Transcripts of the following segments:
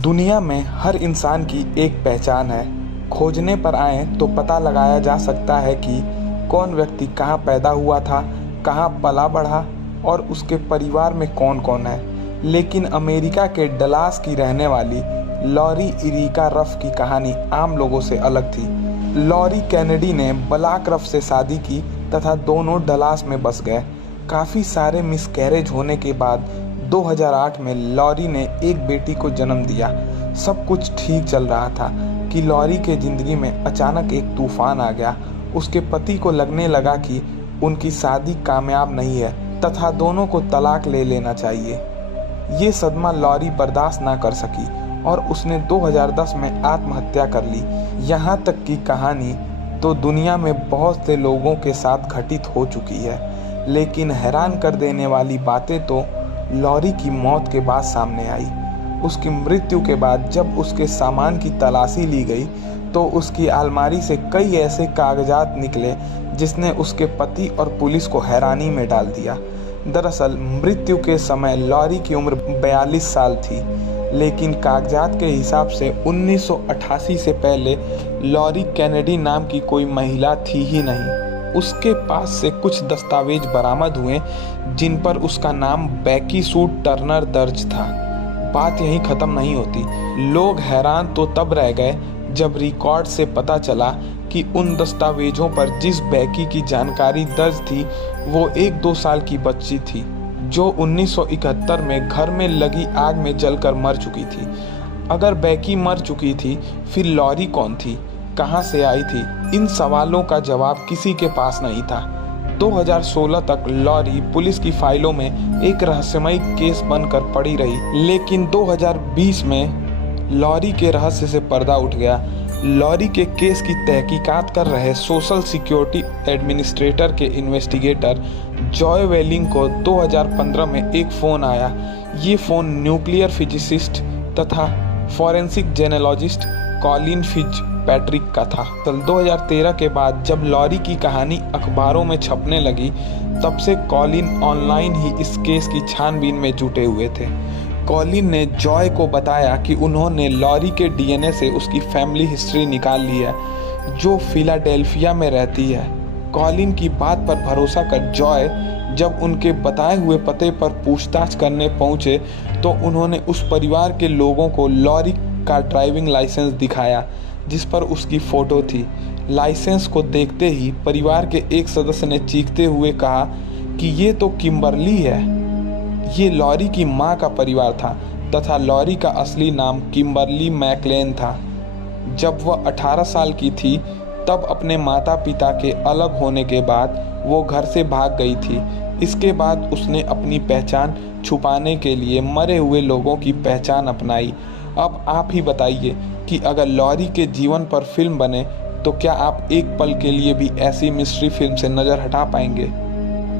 दुनिया में हर इंसान की एक पहचान है। खोजने पर आएं तो पता लगाया जा सकता है कि कौन व्यक्ति कहाँ पैदा हुआ था, कहाँ पला बढ़ा और उसके परिवार में कौन कौन है। लेकिन अमेरिका के डलास की रहने वाली लॉरी इरिका रफ की कहानी आम लोगों से अलग थी। लॉरी कैनेडी ने ब्लैक रफ से शादी की तथा दोनों डलास में बस गए। काफ़ी सारे मिसकैरेज होने के बाद 2008 में लॉरी ने एक बेटी को जन्म दिया। सब कुछ ठीक चल रहा था कि लॉरी के ज़िंदगी में अचानक एक तूफान आ गया। उसके पति को लगने लगा कि उनकी शादी कामयाब नहीं है तथा दोनों को तलाक ले लेना चाहिए। ये सदमा लॉरी बर्दाश्त ना कर सकी और उसने 2010 में आत्महत्या कर ली। यहाँ तक की कहानी तो दुनिया में बहुत से लोगों के साथ घटित हो चुकी है, लेकिन हैरान कर देने वाली बातें तो लॉरी की मौत के बाद सामने आई। उसकी मृत्यु के बाद जब उसके सामान की तलाशी ली गई तो उसकी अलमारी से कई ऐसे कागजात निकले जिसने उसके पति और पुलिस को हैरानी में डाल दिया। दरअसल मृत्यु के समय लॉरी की उम्र 42 साल थी, लेकिन कागजात के हिसाब से 1988 से पहले लॉरी कैनेडी नाम की कोई महिला थी ही नहीं। उसके पास से कुछ दस्तावेज बरामद हुए जिन पर उसका नाम बेकी सू टर्नर दर्ज था। बात यहीं ख़त्म नहीं होती। लोग हैरान तो तब रह गए जब रिकॉर्ड से पता चला कि उन दस्तावेजों पर जिस बेकी की जानकारी दर्ज थी वो 1-2 साल की बच्ची थी जो 1971 में घर में लगी आग में जलकर मर चुकी थी। अगर बेकी मर चुकी थी, फिर लॉरी कौन थी, कहां से आई थी? इन सवालों का जवाब किसी के पास नहीं था। 2016 तक लॉरी पुलिस की फाइलों में एक रहस्यमयी केस बनकर पड़ी रही, लेकिन 2020 में लॉरी के रहस्य से पर्दा उठ गया। लॉरी के केस की तहकीकात कर रहे सोशल सिक्योरिटी एडमिनिस्ट्रेटर के इन्वेस्टिगेटर जॉय वेलिंग को 2015 में एक फ़ोन आया। ये फ़ोन न्यूक्लियर फिजिसिस्ट तथा फॉरेंसिक जेनेलॉजिस्ट कॉलिन फिज पैट्रिक का था। 2013 के बाद जब लॉरी की कहानी अखबारों में छपने लगी, तब से कॉलिन ऑनलाइन ही इस केस की छानबीन में जुटे हुए थे। कॉलिन ने जॉय को बताया कि उन्होंने लॉरी के डीएनए से उसकी फैमिली हिस्ट्री निकाल ली है, जो फिलाडेल्फिया में रहती है। कॉलिन की बात पर भरोसा कर जॉय जब उनके बताए हुए पते पर पूछताछ करने पहुंचे तो उन्होंने उस परिवार के लोगों को लॉरी का ड्राइविंग लाइसेंस दिखाया जिस पर उसकी फ़ोटो थी। लाइसेंस को देखते ही परिवार के एक सदस्य ने चीखते हुए कहा कि ये तो किम्बरली है। ये लॉरी की मां का परिवार था तथा लॉरी का असली नाम किम्बरली मैकलेन था। जब वह 18 साल की थी तब अपने माता पिता के अलग होने के बाद वो घर से भाग गई थी। इसके बाद उसने अपनी पहचान छुपाने के लिए मरे हुए लोगों की पहचान अपनाई। अब आप ही बताइए कि अगर लॉरी के जीवन पर फिल्म बने तो क्या आप एक पल के लिए भी ऐसी मिस्ट्री फिल्म से नज़र हटा पाएंगे?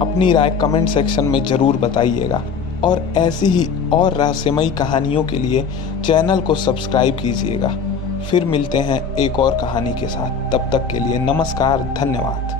अपनी राय कमेंट सेक्शन में ज़रूर बताइएगा और ऐसी ही और रहस्यमयी कहानियों के लिए चैनल को सब्सक्राइब कीजिएगा। फिर मिलते हैं एक और कहानी के साथ। तब तक के लिए नमस्कार, धन्यवाद।